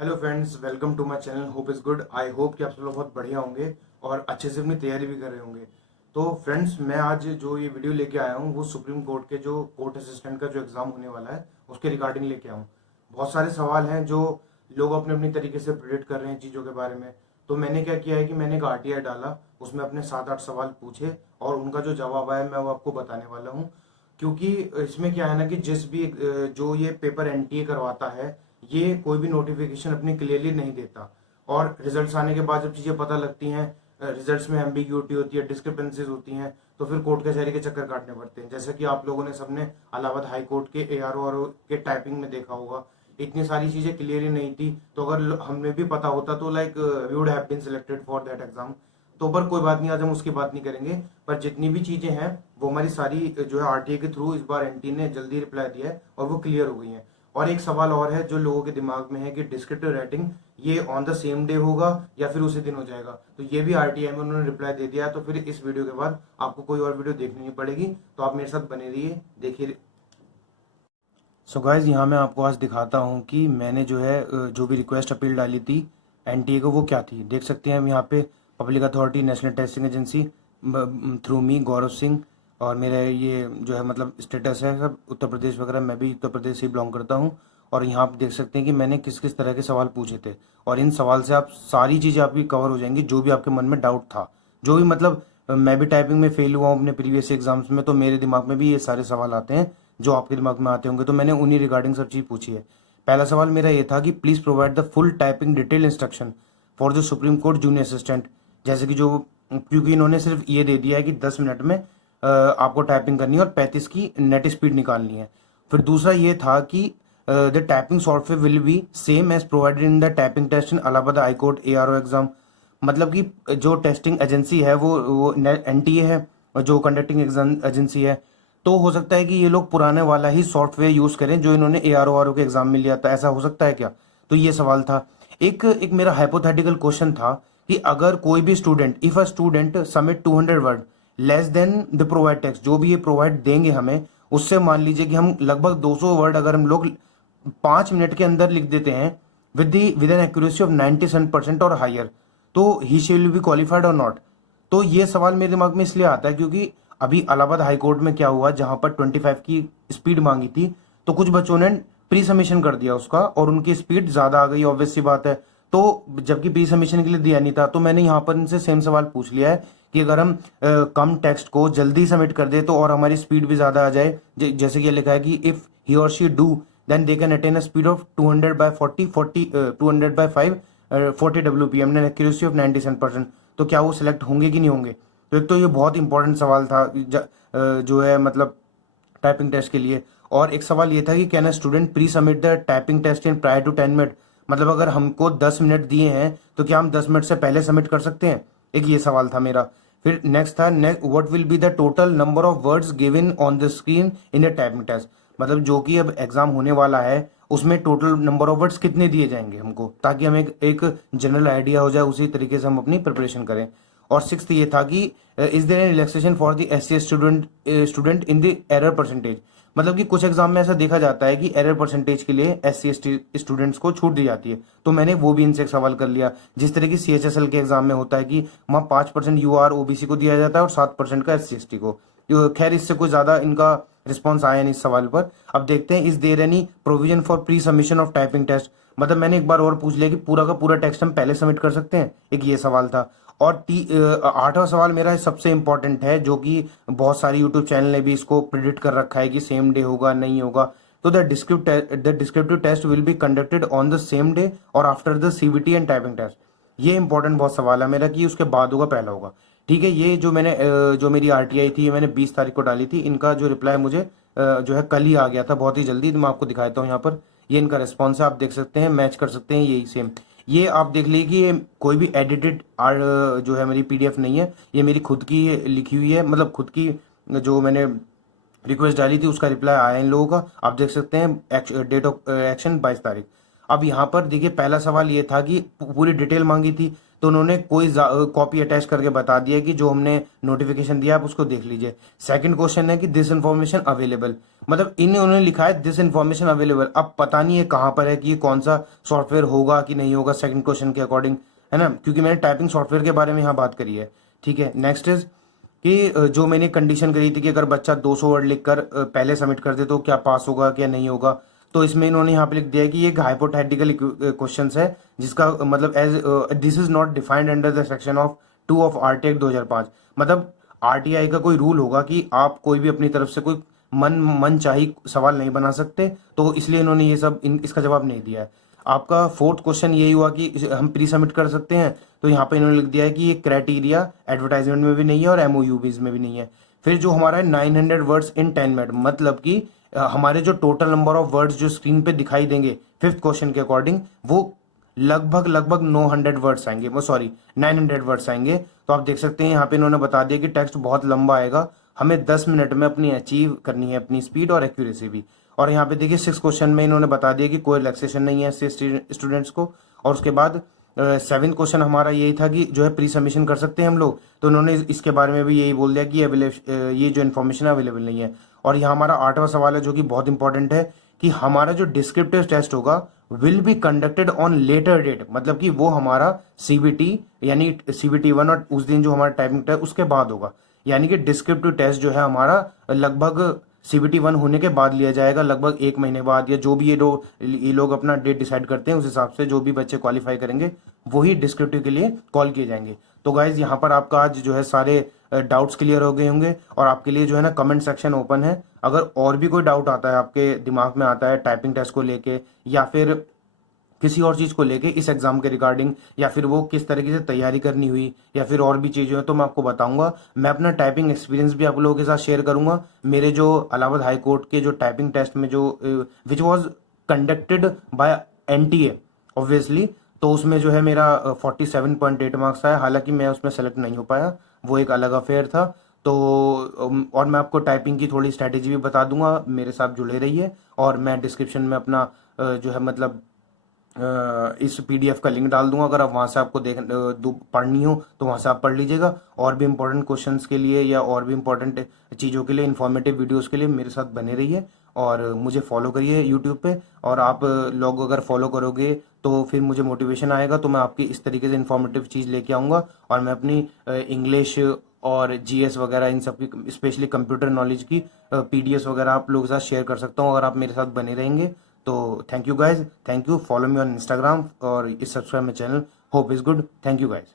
Hello friends, welcome to my channel. Hope is good. I hope कि आप सब लोग बहुत बढ़िया होंगे और अच्छे से अपनी तैयारी भी कर रहे होंगे। तो फ्रेंड्स, मैं आज जो ये वीडियो लेके आया हूँ वो सुप्रीम कोर्ट के जो कोर्ट असिस्टेंट का जो एग्ज़ाम होने वाला है उसके रिगार्डिंग लेके आया हूँ। बहुत सारे सवाल हैं जो लोग अपने अपनी तरीके से प्रिडिक्ट कर रहे हैं चीज़ों के बारे में। तो मैंने क्या किया है कि मैंने एक आरटीआई डाला, उसमें अपने 7-8 सवाल पूछे और उनका जो जवाब आया मैं वो आपको बताने वाला हूँ। क्योंकि इसमें क्या है ना कि जिस भी जो ये पेपर एनटीए करवाता है, ये कोई भी नोटिफिकेशन अपनी क्लियरली नहीं देता। और रिजल्ट्स आने के बाद जब चीज़ें पता लगती हैं, रिजल्ट्स में एम्बिग्यूटी होती है, डिस्क्रिपेंसीज होती हैं, तो फिर कोर्ट कचहरी के चक्कर काटने पड़ते हैं। जैसे कि आप लोगों ने सबने इलाहाबाद हाई कोर्ट के एआरओ और के टाइपिंग में देखा होगा, इतनी सारी चीज़ें क्लियरली नहीं थी। तो अगर हमें भी पता होता तो like we would have been selected for that exam. तो पर कोई बात नहीं, आज हम उसकी बात नहीं करेंगे। पर जितनी भी चीज़ें हैं वो हमारी सारी जो है आरटीए के थ्रू इस बार एनटी ने जल्दी रिप्लाई दिया है और वो क्लियर हो गई हैं। और एक सवाल और है जो लोगों के दिमाग में है कि डिस्क्रिप्टिव राइटिंग ये ऑन द सेम डे होगा या फिर उसी दिन हो जाएगा। तो ये भी आरटीआई में उन्होंने रिप्लाई दे दिया है। तो फिर इस वीडियो के बाद आपको कोई और वीडियो देखनी नहीं पड़ेगी। तो आप मेरे साथ बने रहिए, देखिए। सो गाइज, यहाँ मैं आपको आज दिखाता हूँ कि मैंने जो है जो भी रिक्वेस्ट अपील डाली थी एनटीए को वो क्या थी। देख सकते हैं हम यहाँ पे public authority national testing agency through me Gaurav Singh, और मेरा ये जो है मतलब स्टेटस है सब उत्तर प्रदेश वगैरह। मैं भी उत्तर प्रदेश से बिलोंग करता हूँ। और यहाँ आप देख सकते हैं कि मैंने किस किस तरह के सवाल पूछे थे, और इन सवाल से आप सारी चीज़ें आपकी कवर हो जाएंगी जो भी आपके मन में डाउट था। जो भी मतलब मैं भी टाइपिंग में फेल हुआ हूँ अपने प्रीवियस एग्जाम्स में, तो मेरे दिमाग में भी ये सारे सवाल आते हैं जो आपके दिमाग में आते होंगे। तो मैंने उन्हीं रिगार्डिंग सब चीज़ पूछी है। पहला सवाल मेरा ये था कि please provide the full typing detail instruction for the supreme court junior assistant. जैसे कि जो, क्योंकि इन्होंने सिर्फ ये दे दिया है कि 10 मिनट में आपको टाइपिंग करनी है और 35 की नेट स्पीड निकालनी है। फिर दूसरा ये था कि the typing software will be same as provided in the typing test in Allahabad high court ARO exam. मतलब कि जो टेस्टिंग एजेंसी है वो एनटीए है, और जो कंडक्टिंग एग्जाम एजेंसी है। तो हो सकता है कि ये लोग पुराने वाला ही सॉफ्टवेयर यूज करें जो इन्होंने एआरओ आर के एग्जाम में लिया था। ऐसा हो सकता है क्या? तो ये सवाल था। एक मेरा हाइपोथेटिकल क्वेश्चन था कि अगर कोई भी student, if a student submit 200 word less than the provide text, जो भी ये प्रोवाइड देंगे हमें, उससे मान लीजिए कि हम लगभग 200 वर्ड अगर हम लोग 5 मिनट के अंदर लिख देते हैं विद एन एक्यूरेसी ऑफ 97% और हायर, तो ही विल बी क्वालिफाइड और नॉट। तो ये सवाल मेरे दिमाग में इसलिए आता है क्योंकि अभी इलाहाबाद हाई कोर्ट में क्या हुआ, जहां पर 25 की स्पीड मांगी थी, तो कुछ बच्चों ने प्री सबमिशन कर दिया उसका और उनकी स्पीड ज्यादा आ गई, ऑब्वियस सी बात है। तो जबकि प्री सबमिशन के लिए दिया नहीं था, तो मैंने यहाँ पर इनसे सेम सवाल पूछ लिया है कि अगर हम कम टेक्स्ट को जल्दी सबमिट कर दे तो और हमारी स्पीड भी ज्यादा आ जाए। जैसे कि ये लिखा है कि इफ ही और she do then they can attain a speed of 200/40 40 WPM and accuracy of 97%। तो क्या वो सिलेक्ट होंगे कि नहीं होंगे? तो एक तो ये बहुत इंपॉर्टेंट सवाल था जो है मतलब टाइपिंग टेस्ट के लिए। और एक सवाल ये था कि can a student pre submit the typing test in prior to 10 minute. मतलब अगर हमको 10 मिनट दिए हैं तो क्या हम 10 मिनट से पहले सबमिट कर सकते हैं? एक ये सवाल था मेरा। फिर नेक्स्ट था what will be the total number of words given on the screen in a typing test. मतलब जो कि अब एग्जाम होने वाला है उसमें टोटल नंबर ऑफ वर्ड्स कितने दिए जाएंगे हमको, ताकि हमें एक जनरल आइडिया हो जाए, उसी तरीके से हम अपनी प्रिपरेशन करें। और सिक्स्थ ये था कि is there any relaxation for the SC student in the error percentage. मतलब कि कुछ एग्जाम में ऐसा देखा जाता है कि एरर परसेंटेज के लिए एससी एसटी स्टूडेंट्स को छूट दी जाती है। तो मैंने वो भी इनसे एक सवाल कर लिया, जिस तरह की सीएचएसएल के एग्जाम में होता है कि वहाँ 5% यूआर ओबीसी को दिया जाता है और 7% का एससी एसटी को। खैर, इससे कोई ज्यादा इनका रिस्पॉन्स आया नहीं इस सवाल पर। अब देखते हैं, is there any provision for pre submission of typing test. मतलब मैंने एक बार और पूछ लिया कि पूरा का पूरा टेक्स्ट हम पहले सबमिट कर सकते हैं, एक ये सवाल था। और 8वां सवाल मेरा सबसे इंपॉर्टेंट है, जो कि बहुत सारी यूट्यूब चैनल ने भी इसको प्रिडिक्ट कर रखा है कि सेम डे होगा, नहीं होगा। तो the descriptive test will be conducted on the same day और after the CBT and typing test. ये इंपॉर्टेंट बहुत सवाल है मेरा कि उसके बाद होगा पहला होगा। ठीक है, ये जो मैंने जो मेरी आरटीआई थी ये मैंने 20 तारीख को डाली थी। इनका जो रिप्लाई मुझे जो है कल ही आ गया था, बहुत ही जल्दी। तो मैं आपको दिखाता हूँ यहाँ पर, ये इनका रिस्पॉन्स है, आप देख सकते हैं, मैच कर सकते हैं, यही सेम। ये आप देख लीजिए कि ये कोई भी एडिटेड जो है मेरी पीडीएफ नहीं है, ये मेरी खुद की लिखी हुई है। मतलब खुद की जो मैंने रिक्वेस्ट डाली थी उसका रिप्लाई आया इन लोगों का। आप देख सकते हैं डेट ऑफ एक्शन 22 तारीख। अब यहाँ पर देखिए पहला सवाल ये था कि पूरी डिटेल मांगी थी, तो उन्होंने कोई कॉपी अटैच करके बता दिया कि जो हमने नोटिफिकेशन दिया आप उसको देख लीजिए। सेकंड क्वेश्चन है कि दिस इन्फॉर्मेशन अवेलेबल, मतलब इन्होंने लिखा है दिस इन्फॉर्मेशन अवेलेबल, अब पता नहीं है कहाँ पर है कि ये कौन सा सॉफ्टवेयर होगा कि नहीं होगा सेकंड क्वेश्चन के अकॉर्डिंग, है ना, क्योंकि मैंने टाइपिंग सॉफ्टवेयर के बारे में यहाँ बात करी है। ठीक है, नेक्स्ट इज कि जो मैंने कंडीशन करी थी कि अगर बच्चा 200 वर्ड लिखकर पहले सबमिट कर दे तो क्या पास होगा क्या नहीं होगा, तो इसमें इन्होंने यहाँ पे लिख दिया है कि ये एक हाइपोथेटिकल क्वेश्चन है जिसका मतलब as this is not defined under the section of 2 of RTI 2005, मतलब आरटीआई का कोई रूल होगा कि आप कोई भी अपनी तरफ से कोई मन चाही सवाल नहीं बना सकते, तो इसलिए इन्होंने ये सब इसका जवाब नहीं दिया है। आपका फोर्थ क्वेश्चन यही हुआ कि हम प्री सबमिट कर सकते हैं, तो यहाँ पे इन्होंने लिख दिया है कि ये क्राइटेरिया एडवर्टाइजमेंट में भी नहीं है और एमओयूबीज में भी नहीं है। फिर जो हमारा है 900 वर्ड्स इन 10 मिनट, मतलब कि हमारे जो टोटल नंबर ऑफ वर्ड्स जो स्क्रीन पे दिखाई देंगे फिफ्थ क्वेश्चन के अकॉर्डिंग वो लगभग 900 वर्ड्स आएंगे, वो सॉरी 900 वर्ड्स आएंगे। तो आप देख सकते हैं यहाँ पे इन्होंने बता दिया कि टेक्स्ट बहुत लंबा आएगा, हमें 10 मिनट में अपनी अचीव करनी है अपनी स्पीड और एक्यूरेसी भी। और यहाँ पे देखिए 6 क्वेश्चन में इन्होंने बता दिया कि कोई रिलैक्सेशन नहीं है इससे स्टूडेंट्स को। और उसके बाद 7 क्वेश्चन हमारा यही था कि जो है प्री सबमिशन कर सकते हैं हम लोग, तो उन्होंने इसके बारे में भी यही बोल दिया कि ये जो इन्फॉर्मेशन है अवेलेबल नहीं है। और यहाँ हमारा 8वां सवाल है जो कि बहुत इंपॉर्टेंट है कि हमारा जो डिस्क्रिप्टिव टेस्ट होगा will be conducted on later date, मतलब कि वो हमारा सीबीटी यानी सीबीटी 1 और उस दिन जो हमारा टाइपिंग टेस्ट उसके बाद होगा, यानी कि डिस्क्रिप्टिव टेस्ट जो है हमारा लगभग सीबीटी 1 होने के बाद लिया जाएगा, लगभग 1 महीने बाद, या जो भी ये लोग अपना डेट डिसाइड करते हैं उस हिसाब से जो भी बच्चे क्वालिफाई करेंगे वही डिस्क्रिप्टिव के लिए कॉल किए जाएंगे। तो गाइज यहाँ पर आपका आज जो है सारे डाउट्स क्लियर हो गए होंगे, और आपके लिए जो है ना कमेंट सेक्शन ओपन है। अगर और भी कोई डाउट आता है आपके दिमाग में आता है टाइपिंग टेस्ट को लेके या फिर किसी और चीज को लेके इस एग्जाम के रिगार्डिंग, या फिर वो किस तरीके से तैयारी करनी हुई या फिर और भी चीजें हैं, तो मैं आपको बताऊंगा। मैं अपना टाइपिंग एक्सपीरियंस भी आप लोगों के साथ शेयर करूंगा। मेरे जो इलाहाबाद हाई कोर्ट के जो टाइपिंग टेस्ट में जो which was conducted by NTA obviously, तो उसमें जो है मेरा 47.8 मार्क्स आया, हालांकि मैं उसमें सेलेक्ट नहीं हो पाया, वो एक अलग अफेयर था। तो और मैं आपको टाइपिंग की थोड़ी स्ट्रैटेजी भी बता दूंगा, मेरे साथ जुड़े रहिए। और मैं डिस्क्रिप्शन में अपना जो है मतलब इस पीडीएफ का लिंक डाल दूंगा, अगर आप वहां से आपको पढ़नी हो तो वहां से आप पढ़ लीजिएगा। और भी इंपॉर्टेंट क्वेश्चंस के लिए या और भी इंपॉर्टेंट चीज़ों के लिए, इन्फॉर्मेटिव वीडियोस के लिए मेरे साथ बने रहिए और मुझे फॉलो करिए यूट्यूब पे। और आप लोग अगर फॉलो करोगे तो फिर मुझे मोटिवेशन आएगा, तो मैं आपकी इस तरीके से इन्फॉर्मेटिव चीज़ लेके आऊँगा। और मैं अपनी इंग्लिश और जीएस वगैरह इन सब की, स्पेशली कंप्यूटर नॉलेज की पीडीएफ वगैरह आप लोगों के साथ शेयर कर सकता हूँ अगर आप मेरे साथ बने रहेंगे। तो thank you guys, thank you, follow me on Instagram और subscribe my channel. Hope is good, thank you guys.